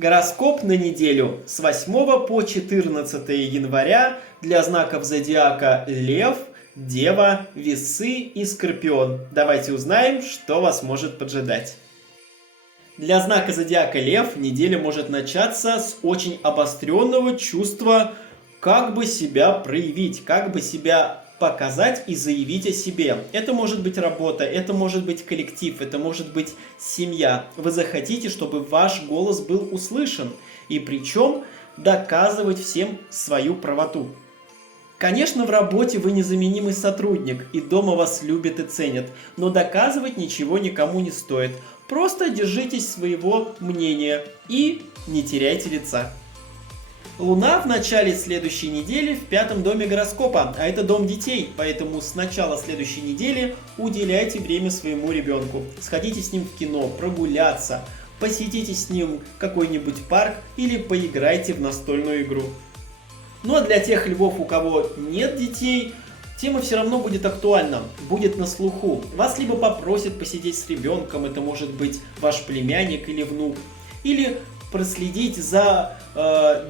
Гороскоп на неделю с 8 по 14 января для знаков зодиака Лев, Дева, Весы и Скорпион. Давайте узнаем, что вас может поджидать. Для знака зодиака Лев неделя может начаться с очень обостренного чувства, как бы себя проявить, как бы себя показать и заявить о себе. Это может быть работа, это может быть коллектив, это может быть семья. Вы захотите, чтобы ваш голос был услышан, и причем доказывать всем свою правоту. Конечно, в работе вы незаменимый сотрудник, и дома вас любят и ценят, но доказывать ничего никому не стоит. Просто держитесь своего мнения и не теряйте лица. Луна в начале следующей недели в 5-м доме гороскопа, а это дом детей, поэтому с начала следующей недели уделяйте время своему ребенку. Сходите с ним в кино, прогуляться, посетите с ним какой-нибудь парк или поиграйте в настольную игру. Ну а для тех львов, у кого нет детей, тема все равно будет актуальна, будет на слуху. Вас либо попросят посидеть с ребенком, это может быть ваш племянник или внук, или проследить за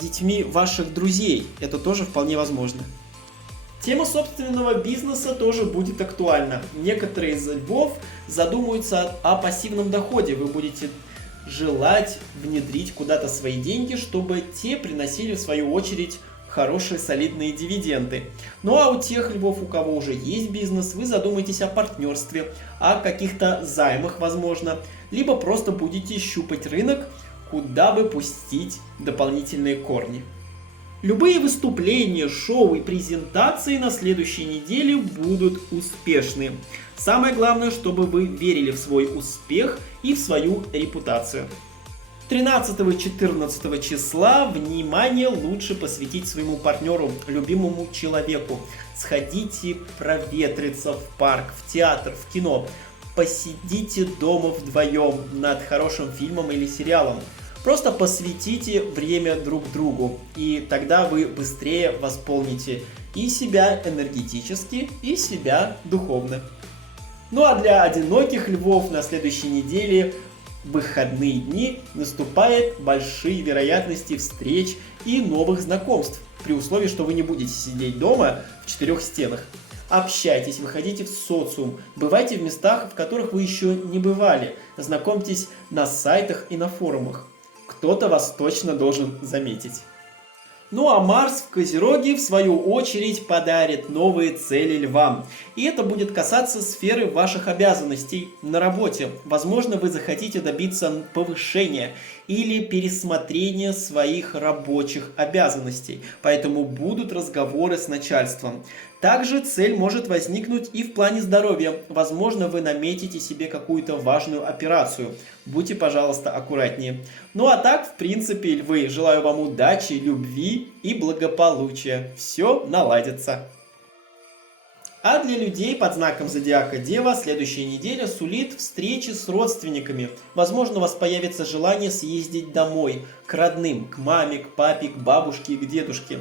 детьми ваших друзей. Это тоже вполне возможно. Тема собственного бизнеса тоже будет актуальна. Некоторые из львов задумаются о пассивном доходе. Вы будете желать внедрить куда-то свои деньги, чтобы те приносили в свою очередь хорошие солидные дивиденды. Ну а у тех львов, у кого уже есть бизнес, вы задумаетесь о партнерстве, о каких-то займах, возможно, либо просто будете щупать рынок, куда бы пустить дополнительные корни. Любые выступления, шоу и презентации на следующей неделе будут успешны. Самое главное, чтобы вы верили в свой успех и в свою репутацию. 13-14 числа внимание лучше посвятить своему партнеру, любимому человеку. Сходите проветриться в парк, в театр, в кино. Посидите дома вдвоем над хорошим фильмом или сериалом. Просто посвятите время друг другу, и тогда вы быстрее восполните и себя энергетически, и себя духовно. Ну а для одиноких львов на следующей неделе в выходные дни наступают большие вероятности встреч и новых знакомств, при условии, что вы не будете сидеть дома в 4 стенах. Общайтесь, выходите в социум, бывайте в местах, в которых вы еще не бывали, знакомьтесь на сайтах и на форумах. Кто-то вас точно должен заметить. Ну а Марс в Козероге в свою очередь подарит новые цели львам. И это будет касаться сферы ваших обязанностей на работе. Возможно, вы захотите добиться повышения или пересмотрения своих рабочих обязанностей. Поэтому будут разговоры с начальством. Также цель может возникнуть и в плане здоровья. Возможно, вы наметите себе какую-то важную операцию. Будьте, пожалуйста, аккуратнее. Ну а так, в принципе, львы, желаю вам удачи, любви и благополучия. Все наладится. А для людей под знаком зодиака Дева следующая неделя сулит встречи с родственниками. Возможно, у вас появится желание съездить домой, к родным, к маме, к папе, к бабушке и к дедушке.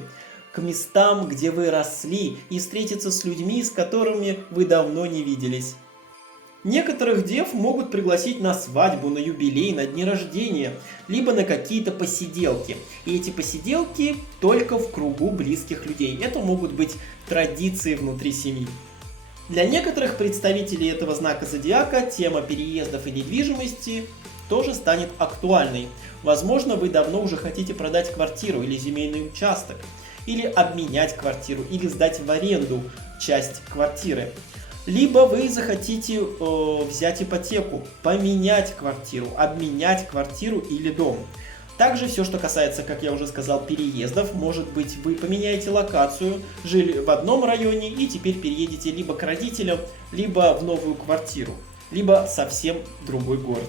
К местам, где вы росли, и встретиться с людьми, с которыми вы давно не виделись. Некоторых дев могут пригласить на свадьбу, на юбилей, на дни рождения, либо на какие-то посиделки. И эти посиделки только в кругу близких людей. Это могут быть традиции внутри семьи. Для некоторых представителей этого знака зодиака тема переездов и недвижимости тоже станет актуальной. Возможно, вы давно уже хотите продать квартиру или земельный участок, или обменять квартиру, или сдать в аренду часть квартиры. Либо вы захотите взять ипотеку, поменять квартиру, обменять квартиру или дом. Также все, что касается, как я уже сказал, переездов, может быть, вы поменяете локацию, жили в одном районе и теперь переедете либо к родителям, либо в новую квартиру, либо совсем другой город.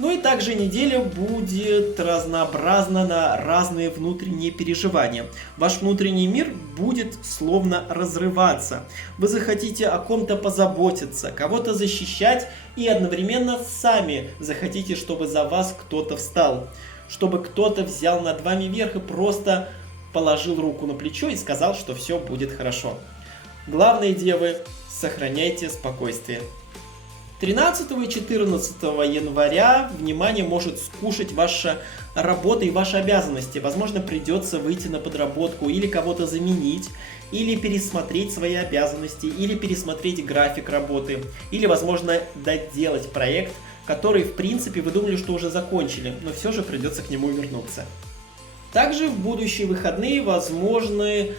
Ну и также неделя будет разнообразна на разные внутренние переживания. Ваш внутренний мир будет словно разрываться. Вы захотите о ком-то позаботиться, кого-то защищать и одновременно сами захотите, чтобы за вас кто-то встал. Чтобы кто-то взял над вами верх и просто положил руку на плечо и сказал, что все будет хорошо. Главное, девы, сохраняйте спокойствие. 13 и 14 января внимание может скушать ваша работа и ваши обязанности. Возможно, придется выйти на подработку или кого-то заменить, или пересмотреть свои обязанности, или пересмотреть график работы, или, возможно, доделать проект, который, в принципе, вы думали, что уже закончили, но все же придется к нему вернуться. Также в будущие выходные возможны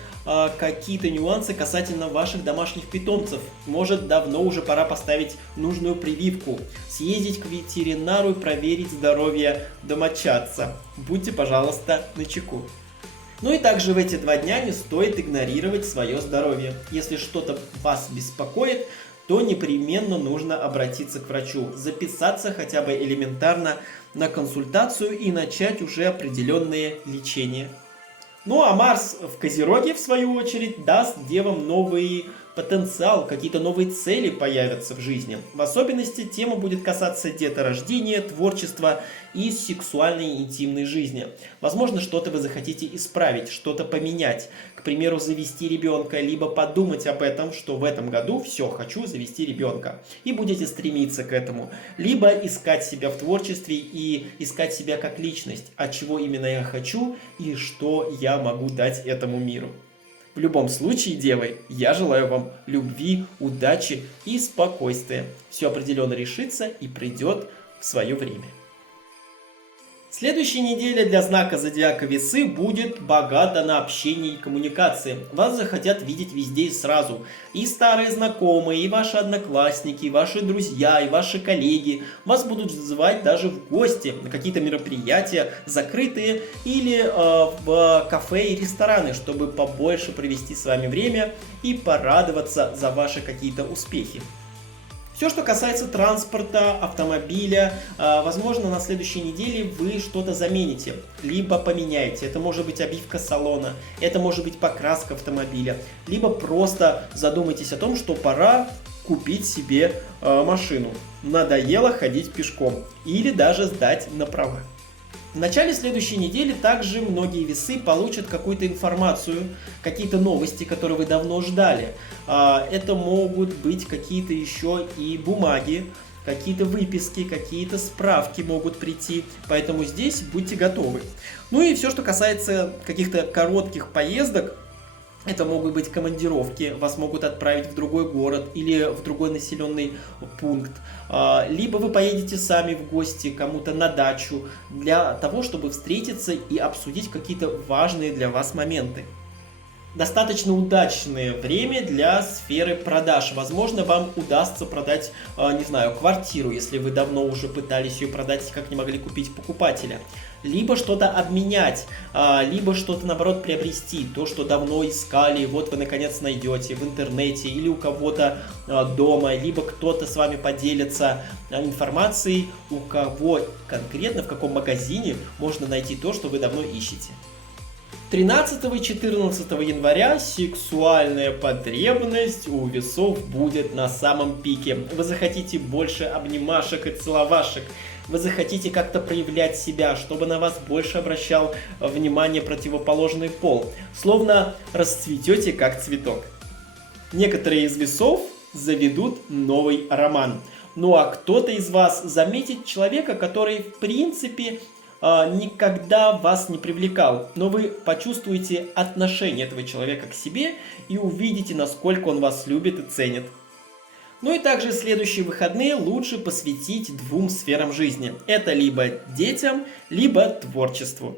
какие-то нюансы касательно ваших домашних питомцев. Может, давно уже пора поставить нужную прививку, съездить к ветеринару и проверить здоровье домочадца. Будьте, пожалуйста, начеку. Ну и также в эти 2 дня не стоит игнорировать свое здоровье. Если что-то вас беспокоит, то непременно нужно обратиться к врачу, записаться хотя бы элементарно на консультацию и начать уже определенные лечения. Ну а Марс в Козероге, в свою очередь, даст девам новый потенциал, какие-то новые цели появятся в жизни. В особенности тема будет касаться деторождения, творчества и сексуальной и интимной жизни. Возможно, что-то вы захотите исправить, что-то поменять. К примеру, завести ребенка, либо подумать об этом, что в этом году все, хочу завести ребенка. И будете стремиться к этому. Либо искать себя в творчестве и искать себя как личность. А чего именно я хочу и что я могу дать этому миру. В любом случае, девы, я желаю вам любви, удачи и спокойствия. Все определенно решится и придет в свое время. Следующая неделя для знака зодиака Весы будет богата на общение и коммуникации. Вас захотят видеть везде и сразу. И старые знакомые, и ваши одноклассники, и ваши друзья, и ваши коллеги. Вас будут звать даже в гости на какие-то мероприятия закрытые или в кафе и рестораны, чтобы побольше провести с вами время и порадоваться за ваши какие-то успехи. Все, что касается транспорта, автомобиля, возможно, на следующей неделе вы что-то замените, либо поменяете. Это может быть обивка салона, это может быть покраска автомобиля, либо просто задумайтесь о том, что пора купить себе машину. Надоело ходить пешком или даже сдать на права. В начале следующей недели также многие весы получат какую-то информацию, какие-то новости, которые вы давно ждали. Это могут быть какие-то еще и бумаги, какие-то выписки, какие-то справки могут прийти, поэтому здесь будьте готовы. Ну и все, что касается каких-то коротких поездок, это могут быть командировки, вас могут отправить в другой город или в другой населенный пункт. Либо вы поедете сами в гости кому-то на дачу для того, чтобы встретиться и обсудить какие-то важные для вас моменты. Достаточно удачное время для сферы продаж. Возможно, вам удастся продать, не знаю, квартиру, если вы давно уже пытались ее продать и как не могли купить покупателя. Либо что-то обменять, либо что-то, наоборот, приобрести. То, что давно искали, вот вы, наконец, найдете в интернете или у кого-то дома, либо кто-то с вами поделится информацией, у кого конкретно, в каком магазине можно найти то, что вы давно ищете. 13 и 14 января сексуальная потребность у весов будет на самом пике. Вы захотите больше обнимашек и целовашек. Вы захотите как-то проявлять себя, чтобы на вас больше обращал внимание противоположный пол. Словно расцветете, как цветок. Некоторые из весов заведут новый роман. Ну а кто-то из вас заметит человека, который в принципе никогда вас не привлекал, но вы почувствуете отношение этого человека к себе и увидите, насколько он вас любит и ценит. Ну и также следующие выходные лучше посвятить 2 сферам жизни. Это либо детям, либо творчеству.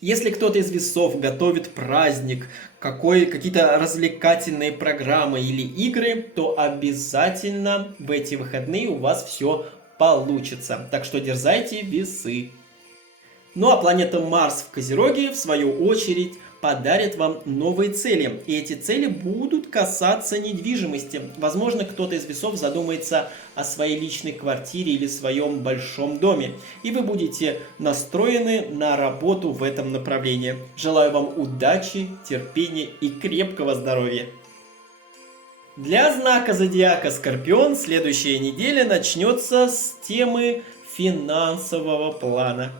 Если кто-то из весов готовит праздник, какие-то развлекательные программы или игры, то обязательно в эти выходные у вас все получится. Так что дерзайте, весы! Ну а планета Марс в Козероге, в свою очередь, подарит вам новые цели. И эти цели будут касаться недвижимости. Возможно, кто-то из весов задумается о своей личной квартире или своем большом доме. И вы будете настроены на работу в этом направлении. Желаю вам удачи, терпения и крепкого здоровья. Для знака зодиака Скорпион следующая неделя начнется с темы финансового плана.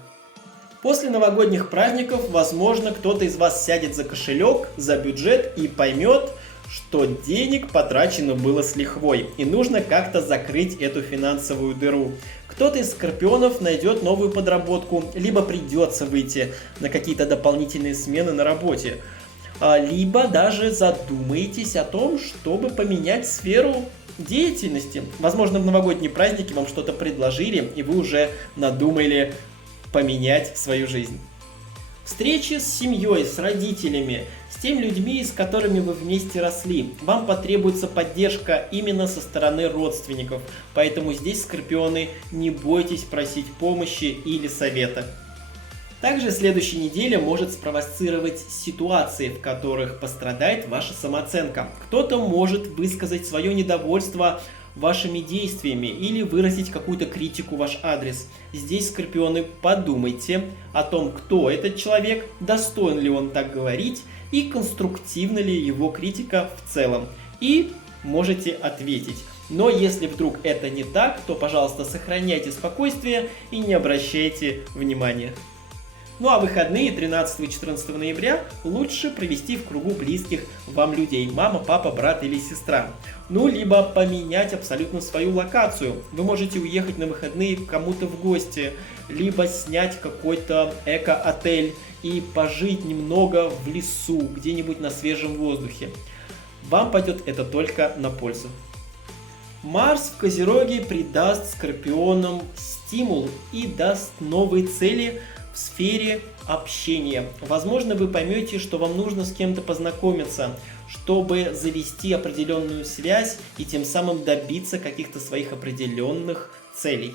После новогодних праздников, возможно, кто-то из вас сядет за кошелек, за бюджет и поймет, что денег потрачено было с лихвой, и нужно как-то закрыть эту финансовую дыру. Кто-то из скорпионов найдет новую подработку, либо придется выйти на какие-то дополнительные смены на работе, либо даже задумаетесь о том, чтобы поменять сферу деятельности. Возможно, в новогодние праздники вам что-то предложили, и вы уже надумали поменять свою жизнь. Встречи с семьей, с родителями, с теми людьми, с которыми вы вместе росли. Вам потребуется поддержка именно со стороны родственников. Поэтому здесь, скорпионы, не бойтесь просить помощи или совета. Также следующая неделя может спровоцировать ситуации, в которых пострадает ваша самооценка. Кто-то может высказать свое недовольство вашими действиями или выразить какую-то критику в ваш адрес. Здесь, скорпионы, подумайте о том, кто этот человек, достоин ли он так говорить и конструктивна ли его критика в целом. И можете ответить. Но если вдруг это не так, то, пожалуйста, сохраняйте спокойствие и не обращайте внимания. Ну а выходные 13 и 14 ноября лучше провести в кругу близких вам людей: мама, папа, брат или сестра. Ну, либо поменять абсолютно свою локацию. Вы можете уехать на выходные к кому-то в гости, либо снять какой-то эко-отель и пожить немного в лесу, где-нибудь на свежем воздухе. Вам пойдет это только на пользу. Марс в Козероге придаст скорпионам стимул и даст новые цели в сфере общения. Возможно, вы поймете, что вам нужно с кем-то познакомиться, чтобы завести определенную связь и тем самым добиться каких-то своих определенных целей.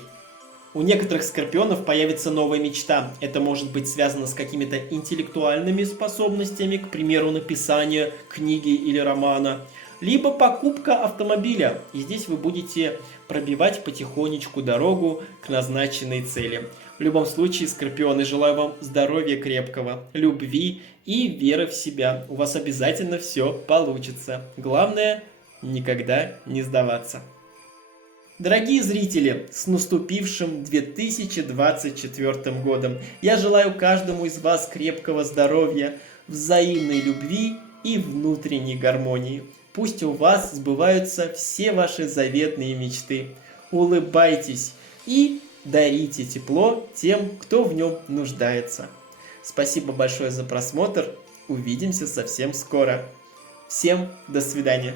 У некоторых скорпионов появится новая мечта. Это может быть связано с какими-то интеллектуальными способностями, к примеру, написание книги или романа, либо покупка автомобиля. И здесь вы будете пробивать потихонечку дорогу к назначенной цели. В любом случае, скорпионы, желаю вам здоровья крепкого, любви и веры в себя. У вас обязательно все получится. Главное, никогда не сдаваться. Дорогие зрители, с наступившим 2024 годом! Я желаю каждому из вас крепкого здоровья, взаимной любви и внутренней гармонии. Пусть у вас сбываются все ваши заветные мечты. Улыбайтесь и дарите тепло тем, кто в нем нуждается. Спасибо большое за просмотр. Увидимся совсем скоро. Всем до свидания.